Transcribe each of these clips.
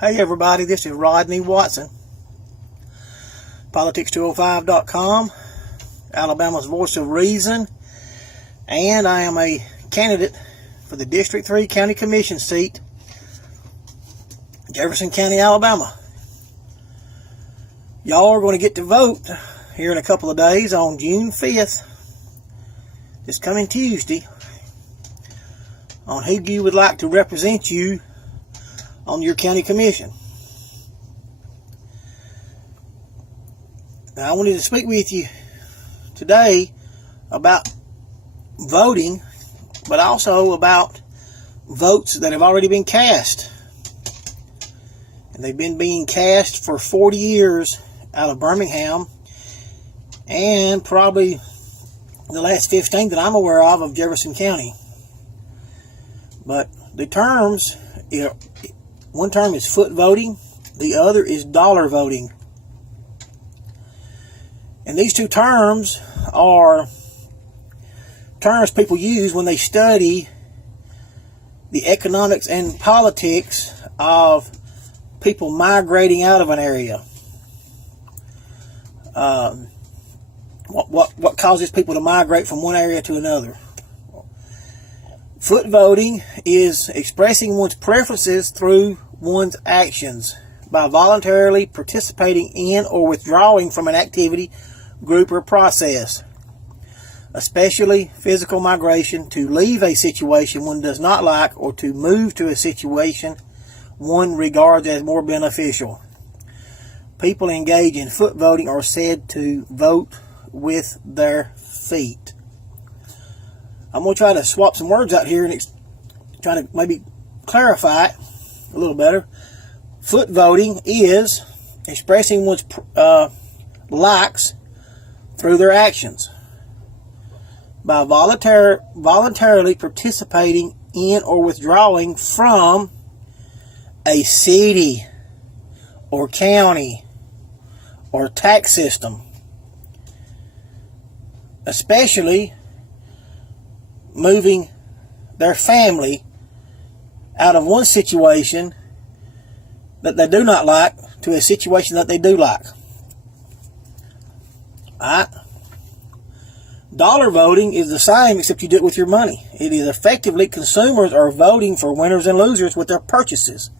Hey everybody, this is Rodney Watson, Politics205.com, Alabama's voice of reason, and I am a candidate for the District 3 County Commission seat, Jefferson County, Alabama. Y'all are going to get to vote here in a couple of days on June 5th, this coming Tuesday, on who you would like to represent you on your county commission. Now, I wanted to speak with you today about voting, but also about votes that have already been cast. And they've been being cast for 40 years out of Birmingham, and probably the last 15 that I'm aware of Jefferson County. But the terms, one term is foot voting, the other is dollar voting. And these two terms are terms people use when they study the economics and politics of people migrating out of an area. What causes people to migrate from one area to another? Foot voting is expressing one's preferences through one's actions by voluntarily participating in or withdrawing from an activity, group, or process, especially physical migration to leave a situation one does not like or to move to a situation one regards as more beneficial. People engaged in foot voting are said to vote with their feet. I'm going to try to swap some words out here and try to maybe clarify it a little better. Foot voting is expressing one's likes through their actions by voluntarily participating in or withdrawing from a city or county or tax system, especially moving their family out of one situation that they do not like to a situation that they do like. Alright? Dollar voting is the same, except you do it with your money. It is effectively consumers are voting for winners and losers with their purchases.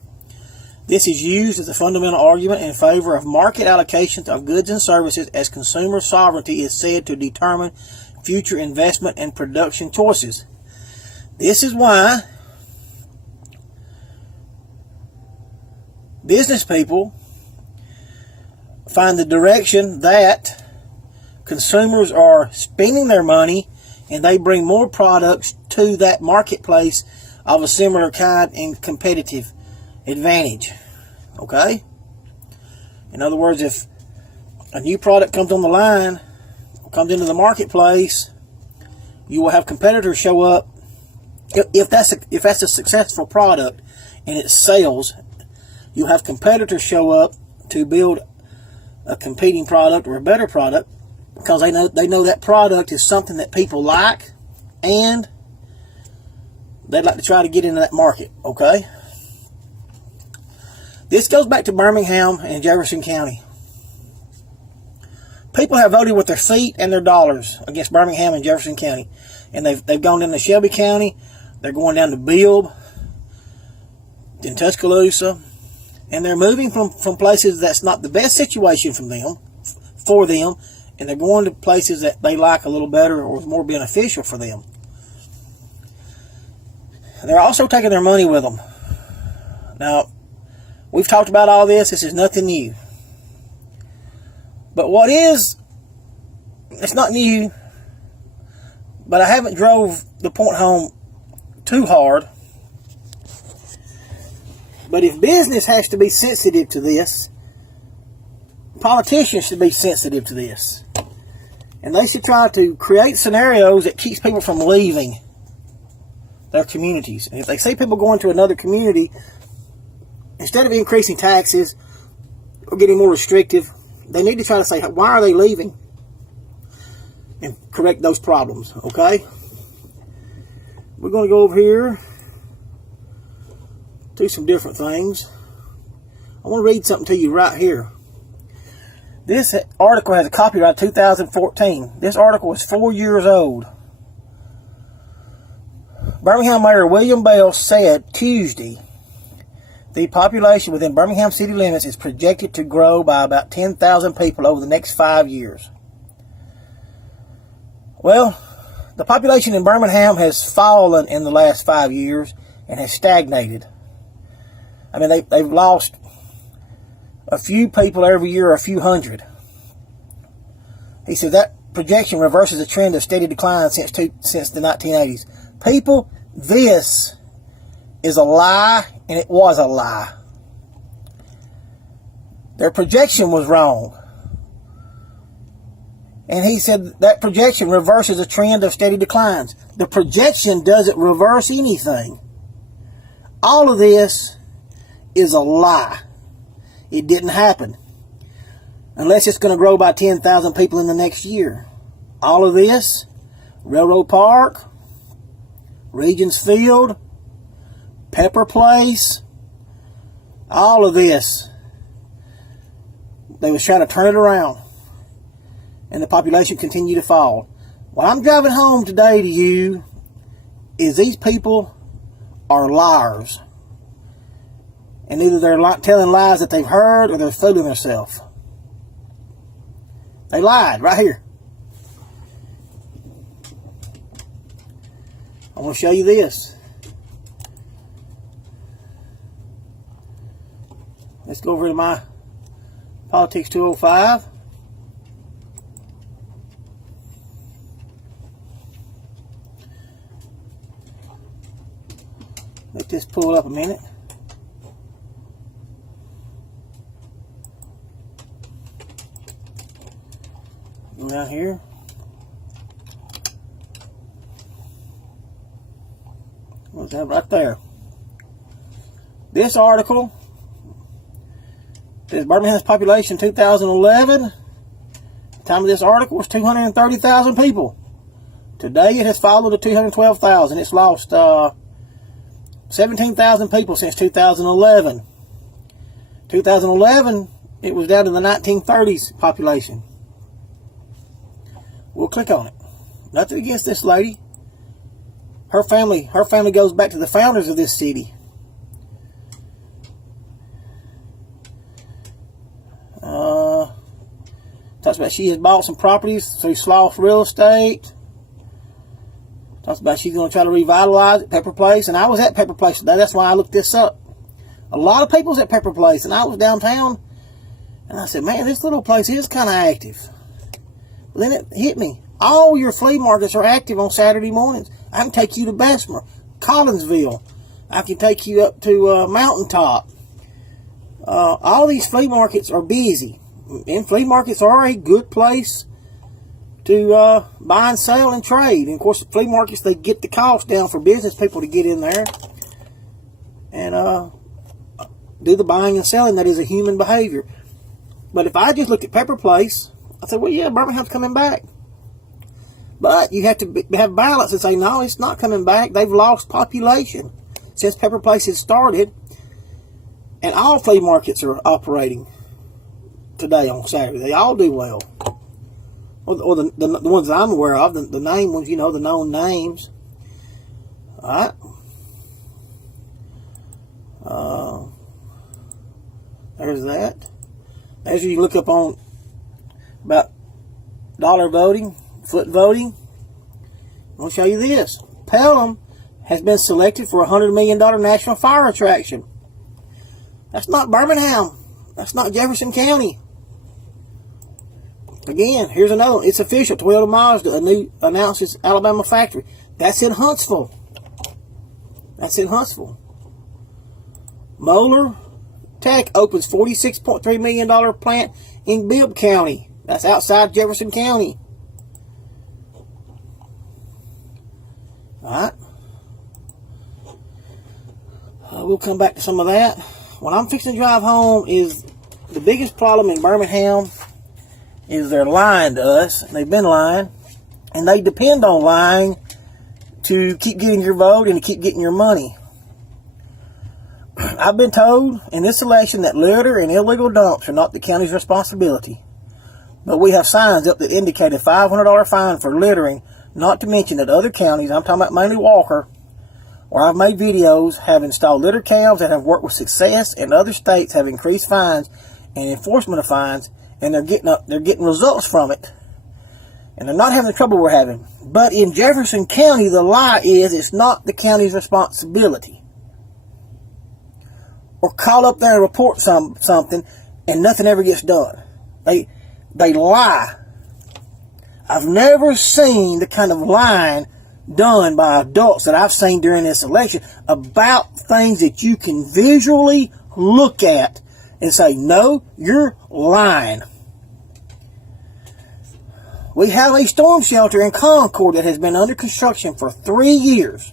This is used as a fundamental argument in favor of market allocations of goods and services, as consumer sovereignty is said to determine future investment and production choices. This is why business people find the direction that consumers are spending their money and they bring more products to that marketplace of a similar kind and competitive advantage. Okay? In other words, if a new product comes on the line, comes into the marketplace, you will have competitors show up. If that's a successful product and it sells, you'll have competitors show up to build a competing product or a better product, because they know that product is something that people like and they'd like to try to get into that market. Okay? This goes back to Birmingham and Jefferson County. People have voted with their feet and their dollars against Birmingham and Jefferson County. And they've gone into Shelby County. They're going down to Bibb, in Tuscaloosa. And they're moving from places that's not the best situation for them. And they're going to places that they like a little better or is more beneficial for them. And they're also taking their money with them. Now, we've talked about all this. This is nothing new. But it's not new, but I haven't drove the point home too hard. But if business has to be sensitive to this, politicians should be sensitive to this. And they should try to create scenarios that keeps people from leaving their communities. And if they see people going to another community, instead of increasing taxes or getting more restrictive, they need to try to say, why are they leaving? And correct those problems, okay? We're going to go over here, do some different things. I want to read something to you right here. This article has a copyright 2014. This article is 4 years old. Birmingham Mayor William Bell said Tuesday the population within Birmingham city limits is projected to grow by about 10,000 people over the next 5 years. Well, the population in Birmingham has fallen in the last 5 years and has stagnated. I mean, they've lost a few people every year, a few hundred. He said that projection reverses a trend of steady decline since the 1980s. People, this is a lie, and it was a lie. Their projection was wrong. And he said that projection reverses a trend of steady declines. The projection doesn't reverse anything. All of this is a lie. It didn't happen. Unless it's going to grow by 10,000 people in the next year. All of this, Railroad Park, Regents Field, Pepper Place, all of this, they was trying to turn it around. And the population continued to fall. What I'm driving home today to you is these people are liars. And either they're telling lies that they've heard or they're fooling themselves. They lied right here. I want to show you this. Let's go over to my Politics 205. Let this pull up a minute. Go down here. What's that right there? This article says Birmingham's population 2011. The time of this article was 230,000 people. Today it has fallen to 212,000. It's lost 17,000 people since 2011. 2011, it was down to the 1930s population. We'll click on it. Nothing against this lady. Her family goes back to the founders of this city. Talks about she has bought some properties through Slough Real Estate. Talks about she's going to try to revitalize it, Pepper Place. And I was at Pepper Place today. That's why I looked this up. A lot of people was at Pepper Place. And I was downtown. And I said, man, this little place is kind of active. But then it hit me. All your flea markets are active on Saturday mornings. I can take you to Bessemer, Collinsville. I can take you up to Mountaintop. All these flea markets are busy. And flea markets are a good place to buy and sell and trade. And of course, flea markets, they get the cost down for business people to get in there and do the buying and selling. That is a human behavior. But if I just looked at Pepper Place, I said, well, yeah, Birmingham's coming back. But you have to have balance and say, no, it's not coming back. They've lost population since Pepper Place has started. And all flea markets are operating today on Saturday. They all do well. Or the ones that I'm aware of, the name ones, you know, the known names. Alright. There's that. As you look up on about dollar voting, foot voting, I'll show you this. Pelham has been selected for a $100 million national fire attraction. That's not Birmingham. That's not Jefferson County. Again, here's another one. It's official. Toyota Mazda announces Alabama factory. That's in Huntsville. That's in Huntsville. Moeller Tech opens $46.3 million plant in Bibb County. That's outside Jefferson County. Alright. We'll come back to some of that. What I'm fixing to drive home is the biggest problem in Birmingham is they're lying to us. They've been lying. And they depend on lying to keep getting your vote and to keep getting your money. I've been told in this election that litter and illegal dumps are not the county's responsibility. But we have signs up that indicate a $500 fine for littering, not to mention that other counties, I'm talking about mainly Walker, where I've made videos, have installed litter cams that have worked with success, and other states have increased fines and enforcement of fines, and they're getting results from it. And they're not having the trouble we're having. But in Jefferson County, the lie is it's not the county's responsibility. Or call up there and report something and nothing ever gets done. They lie. I've never seen the kind of lying done by adults that I've seen during this election about things that you can visually look at and say, no, you're lying. We have a storm shelter in Concord that has been under construction for 3 years.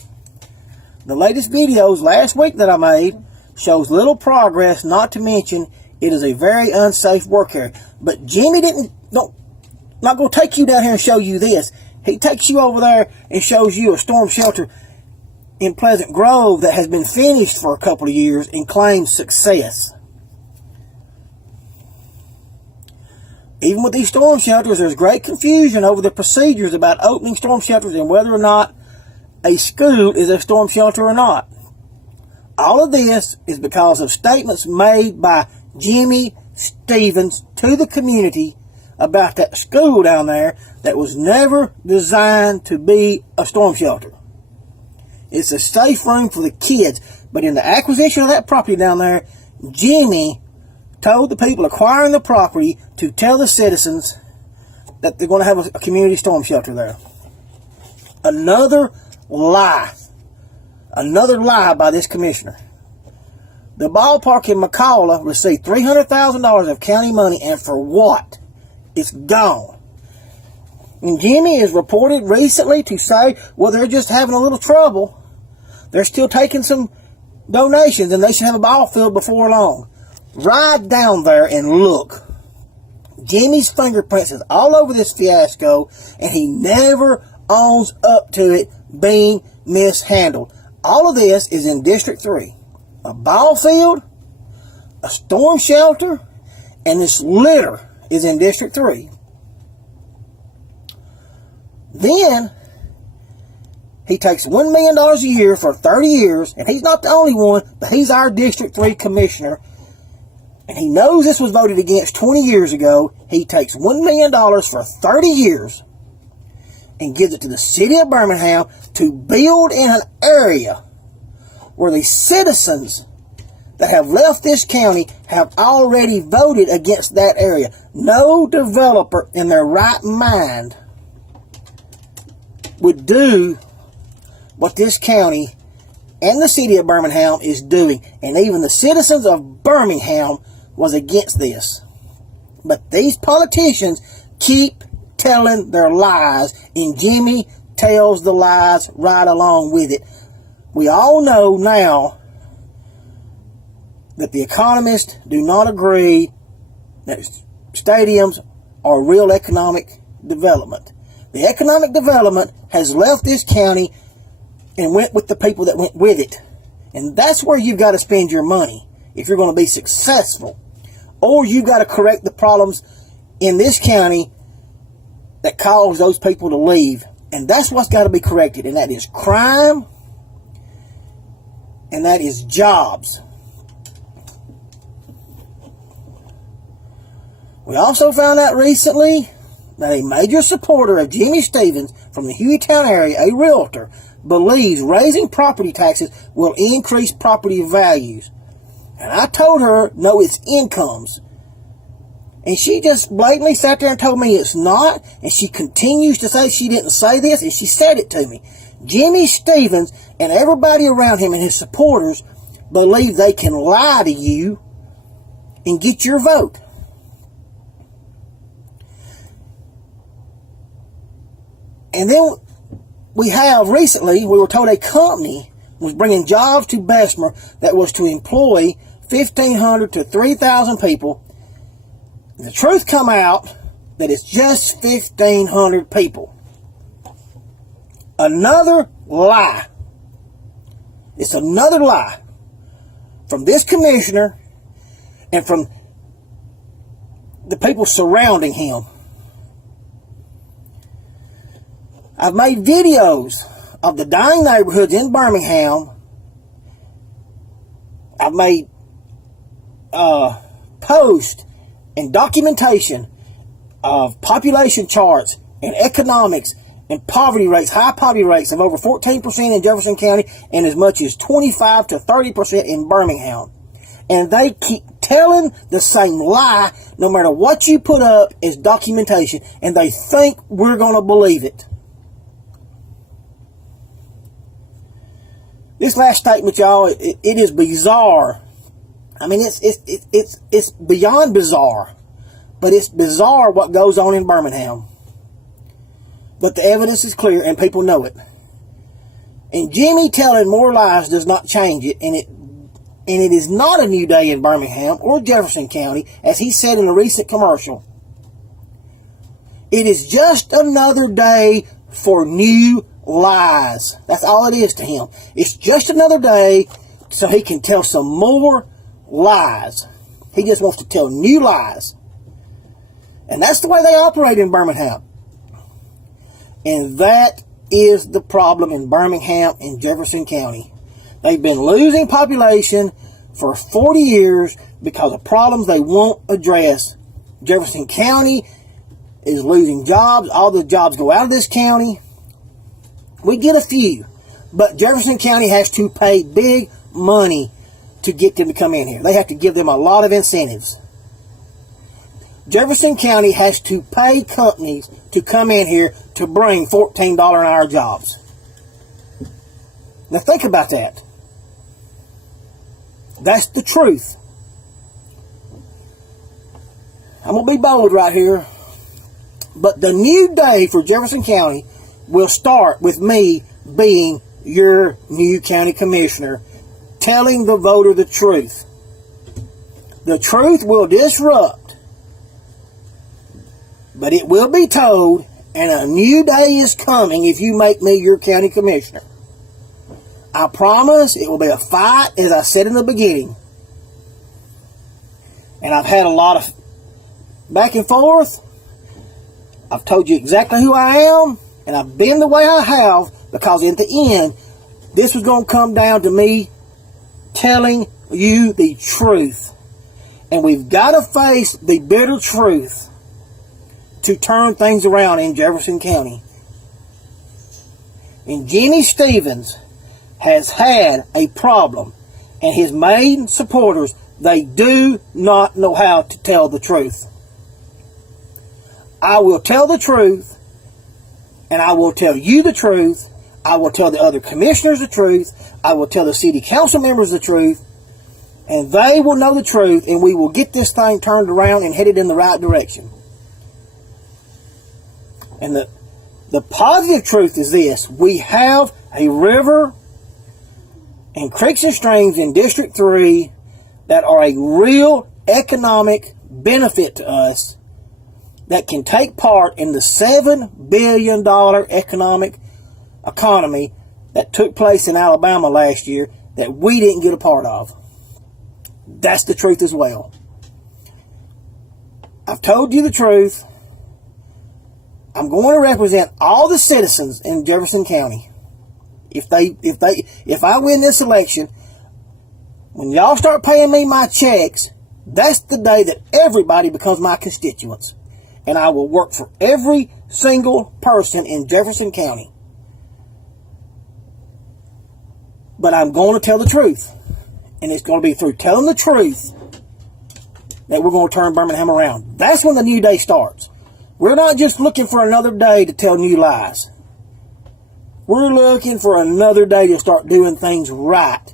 The latest videos last week that I made shows little progress, not to mention it is a very unsafe work area. But Jimmy not going to take you down here and show you this. He takes you over there and shows you a storm shelter in Pleasant Grove that has been finished for a couple of years and claims success. Even with these storm shelters, there's great confusion over the procedures about opening storm shelters and whether or not a school is a storm shelter or not. All of this is because of statements made by Jimmy Stevens to the community about that school down there that was never designed to be a storm shelter. It's a safe room for the kids. But in the acquisition of that property down there, Jimmy told the people acquiring the property to tell the citizens that they're going to have a community storm shelter there. Another lie. Another lie by this commissioner. The ballpark in McCalla received $300,000 of county money, and for what? It's gone. And Jimmy is reported recently to say, well, they're just having a little trouble. They're still taking some donations, and they should have a ball field before long. Ride down there and look. Jimmy's fingerprints is all over this fiasco, and he never owns up to it being mishandled. All of this is in District 3. A ball field, a storm shelter, and this litter is in District 3. Then, he takes $1 million a year for 30 years, and he's not the only one, but he's our District 3 commissioner, and he knows this was voted against 20 years ago. He takes $1 million for 30 years and gives it to the city of Birmingham to build in an area where the citizens that have left this county have already voted against that area. No developer in their right mind would do what this county and the city of Birmingham is doing. And even the citizens of Birmingham was against this. But these politicians keep telling their lies, and Jimmy tells the lies right along with it. We all know now that the economists do not agree that stadiums are real economic development. The economic development has left this county and went with the people that went with it. And that's where you've got to spend your money if you're going to be successful. Or you've got to correct the problems in this county that caused those people to leave. And that's what's got to be corrected. And that is crime. And that is jobs. We also found out recently that a major supporter of Jimmy Stevens from the Hueytown area, a realtor, believes raising property taxes will increase property values. And I told her, no, it's incomes. And she just blatantly sat there and told me it's not. And she continues to say she didn't say this, and she said it to me. Jimmy Stevens and everybody around him and his supporters believe they can lie to you and get your vote. And then we have recently, we were told a company was bringing jobs to Bessemer that was to employ 1,500 to 3,000 people. The truth come out that it's just 1,500 people. Another lie. It's another lie. from this commissioner and from the people surrounding him. I've made videos of the dying neighborhoods in Birmingham. I've made posts and documentation of population charts and economics and poverty rates, high poverty rates of over 14% in Jefferson County and as much as 25 to 30% in Birmingham. And they keep telling the same lie no matter what you put up as documentation, and they think we're going to believe it. This last statement, y'all, it is bizarre. I mean, it's beyond bizarre, but it's bizarre what goes on in Birmingham. But the evidence is clear and people know it. And Jimmy telling more lies does not change it, and it is not a new day in Birmingham or Jefferson County, as he said in a recent commercial. It is just another day for new lies. That's all it is to him. It's just another day so he can tell some more lies. He just wants to tell new lies. And that's the way they operate in Birmingham. And that is the problem in Birmingham and Jefferson County. They've been losing population for 40 years because of problems they won't address. Jefferson County is losing jobs. All the jobs go out of this county. We get a few, but Jefferson County has to pay big money to get them to come in here. They have to give them a lot of incentives. Jefferson County has to pay companies to come in here to bring $14 an hour jobs. Now think about that. That's the truth. I'm going to be bold right here. But the new day for Jefferson County will start with me being your new county commissioner, telling the voter the truth. The truth will disrupt, but it will be told, and a new day is coming if you make me your county commissioner. I promise it will be a fight, as I said in the beginning. And I've had a lot of back and forth. I've told you exactly who I am, and I've been the way I have, because in the end, this was going to come down to me telling you the truth. And we've got to face the bitter truth to turn things around in Jefferson County. And Jimmy Stevens has had a problem, and his main supporters, they do not know how to tell the truth. I will tell the truth, and I will tell you the truth. I will tell the other commissioners the truth. I will tell the city council members the truth, and they will know the truth, and we will get this thing turned around and headed in the right direction. And the positive truth is this: we have a river and creeks and streams in District 3 that are a real economic benefit to us, that can take part in the $7 billion economy that took place in Alabama last year that we didn't get a part of. That's the truth as well. I've told you the truth. I'm going to represent all the citizens in Jefferson County. If I win this election, when y'all start paying me my checks, that's the day that everybody becomes my constituents. And I will work for every single person in Jefferson County. But I'm going to tell the truth. And it's going to be through telling the truth that we're going to turn Birmingham around. That's when the new day starts. We're not just looking for another day to tell new lies. We're looking for another day to start doing things right.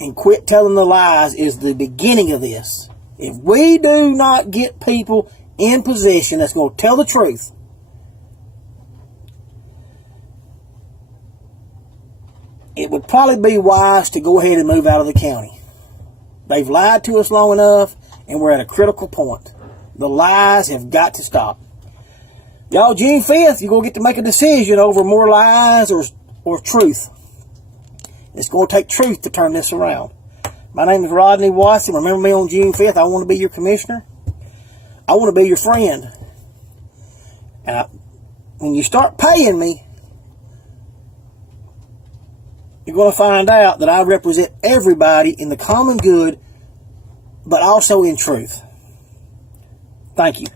And quit telling the lies is the beginning of this. If we do not get people in position that's going to tell the truth, it would probably be wise to go ahead and move out of the county. They've lied to us long enough, and we're at a critical point. The lies have got to stop. Y'all, June 5th, you're going to get to make a decision over more lies or truth. It's going to take truth to turn this around. My name is Rodney Watson. Remember me on June 5th. I want to be your commissioner. I want to be your friend. And when you start paying me, you're going to find out that I represent everybody in the common good, but also in truth. Thank you.